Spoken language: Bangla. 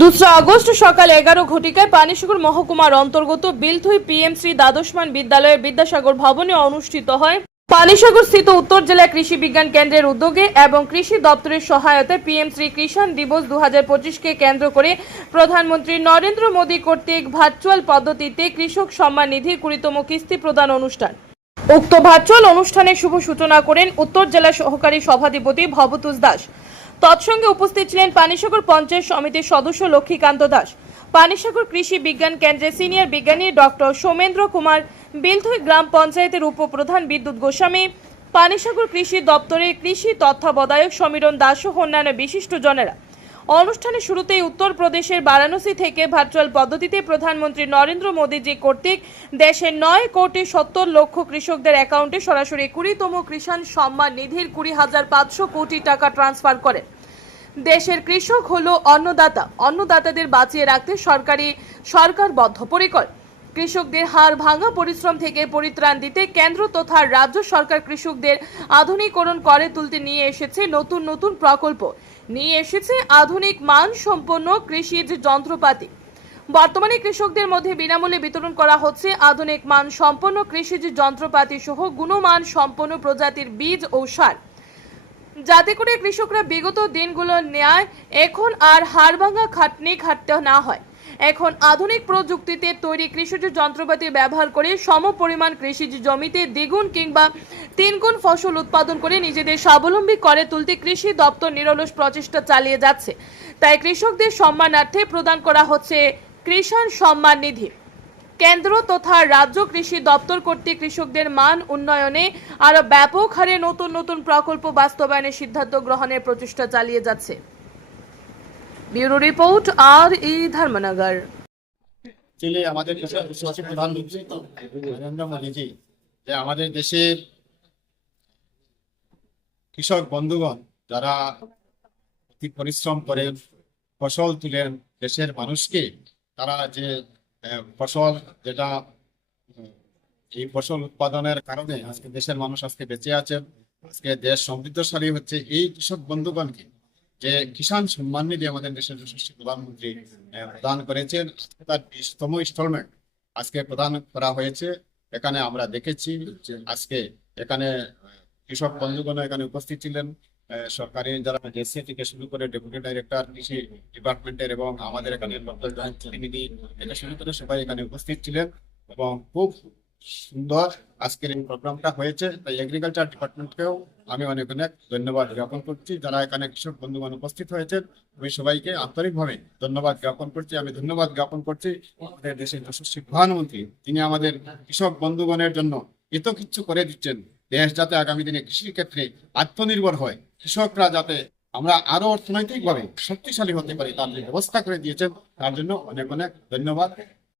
দোসরা আগস্ট সকাল এগারো ঘটিকায় পানিসাগর মহকুমার অন্তর্গত বিলথুই পিএমসি দ্বাদশমান বিদ্যালয়ের বিদ্যাসাগর ভবনে অনুষ্ঠিত হয়। পানিসাগর স্থিত উত্তর জেলা কৃষি বিজ্ঞান কেন্দ্রের উদ্যোগে এবং কৃষি দপ্তরের সহায়তায় পিএমসি কিষাণ দিবস দু পঁচিশকে কেন্দ্র করে প্রধানমন্ত্রী নরেন্দ্র মোদী কর্তৃক ভার্চুয়াল পদ্ধতিতে কৃষক সম্মান নিধির কুড়িতম কিস্তি প্রদান অনুষ্ঠান। উক্ত ভার্চুয়াল অনুষ্ঠানের শুভ সূচনা করেন উত্তর জেলা সহকারী সভাধিপতি ভবতুষ দাস। তৎসঙ্গে উপস্থিত ছিলেন পানিসাগর পঞ্চায়েত সমিতির সদস্য লক্ষ্মীকান্ত দাস, পানিসাগর কৃষি বিজ্ঞান কেন্দ্রের সিনিয়র বিজ্ঞানী ডক্টর সোমেন্দ্র কুমার বিলথুই গ্রাম পঞ্চায়েতের উপপ্রধান বিদ্যুৎ গোস্বামী, পানিসাগর কৃষি দপ্তরের কৃষি তত্ত্বাবধায়ক সমীরণ দাস ও অন্যান্য বিশিষ্টজনেরা অনুষ্ঠানের শুরুতেই উত্তরপ্রদেশের বারাণসী থেকে ভার্চুয়াল পদ্ধতিতে প্রধানমন্ত্রী নরেন্দ্র মোদীজি কর্তৃক দেশের নয় কোটি সত্তর লক্ষ কৃষকদের অ্যাকাউন্টে সরাসরি কুড়িতম কৃষাণ সম্মান নিধির কুড়ি হাজার পাঁচশো কোটি টাকা ট্রান্সফার করেন। দেশের কৃষক হলো অন্নদাতা। অন্নদাতাদের বাঁচিয়ে রাখতে সরকারি সরকার বদ্ধপরিকর কৃষকদের হাড় ভাঙা পরিশ্রম থেকে পরিত্রাণ দিতে কেন্দ্র তথা রাজ্য সরকার কৃষকদের আধুনিকরণ করে তুলতে নিয়ে এসেছে নতুন নতুন প্রকল্প। নিয়ে এসেছে আধুনিক মান সম্পন্ন কৃষির যন্ত্রপাতি। বর্তমানে কৃষকদের মধ্যে বিনামূল্যে বিতরণ করা হচ্ছে আধুনিক মান সম্পন্ন কৃষিজ যন্ত্রপাতি সহ গুণমান সম্পন্ন প্রজাতির বীজ ও সার। যাতে করে কৃষকরা বিগত দিনগুলো নেয় এখন আর হাড়ভাঙা খাটনি খাটতে না হয়। এখন আধুনিক প্রযুক্তিতে তৈরি কৃষিজ যন্ত্রপাতি ব্যবহার করে সম পরিমাণ কৃষিজ জমিতে দ্বিগুণ কিংবা তিনগুণ ফসল উৎপাদন করে নিজেদের স্বাবলম্বী করে তুলতে কৃষি দপ্তর নিরলস প্রচেষ্টা চালিয়ে যাচ্ছে। তাই কৃষকদের সম্মানার্থে প্রদান করা হচ্ছে কৃষাণ সম্মান নিধি। কেন্দ্র তথা রাজ্য কৃষি দপ্তর কর্তৃক কৃষকদের মান উন্নয়নে আরও ব্যাপক হারে নতুন নতুন প্রকল্প বাস্তবায়নের সিদ্ধান্ত গ্রহণের প্রচেষ্টা চালিয়ে যাচ্ছে। ব্যুরো রিপোর্ট আর ই ধর্মনগর। চলে আমাদের দেশের প্রধানমন্ত্রী নরেন্দ্র মোদীজি, যে আমাদের দেশের কৃষক বন্ধুগণ যারা পরিশ্রম করেন ফসল তুলেন, দেশের মানুষকে, তারা যে ফসল যেটা এই ফসল উৎপাদনের কারণে আজকে দেশের মানুষ আজকে বেঁচে আছেন, আজকে দেশ সমৃদ্ধশালী হচ্ছে, এই কৃষক বন্ধুগণকে যে কিষাণ সম্মান নিধি আমাদের দেশের যশস্বী প্রধানমন্ত্রী প্রদান করেছেন, তার বিশতম ইনস্টলমেন্ট আজকে প্রদান করা হয়েছে। এখানে আমরা দেখেছি আজকে এখানে কৃষক বন্ধুগণ এখানে উপস্থিত ছিলেন। সরকারি যারা জেসি থেকে শুরু করে ডেপুটি ডাইরেক্টর, কৃষি ডিপার্টমেন্টের এবং আমাদের এখানে শুরু করে সবাই এখানে উপস্থিত ছিলেন এবং খুব সুন্দর আজকের এই প্রোগ্রামটা হয়েছে, তাই এগ্রিকালচার ডিপার্টমেন্টকেও আমি অনেক অনেক ধন্যবাদ জ্ঞাপন করছি। যারা এখানে কৃষক বন্ধুগণ উপস্থিত হয়েছেন, আমি সবাইকে আন্তরিকভাবে ধন্যবাদ জ্ঞাপন করছি। আমি ধন্যবাদ জ্ঞাপন করছি আমাদের দেশের যশস্বী প্রধানমন্ত্রী তিনি আমাদের কৃষক বন্ধুগণের জন্য এত কিছু করে দিচ্ছেন। দেশ যাতে আগামী দিনে কৃষির ক্ষেত্রে আত্মনির্ভর হয়, কৃষকরা যাতে আমরা আরও অর্থনৈতিকভাবে শক্তিশালী হতে পারি, তার যে ব্যবস্থা করে দিয়েছেন, তার জন্য অনেক অনেক ধন্যবাদ।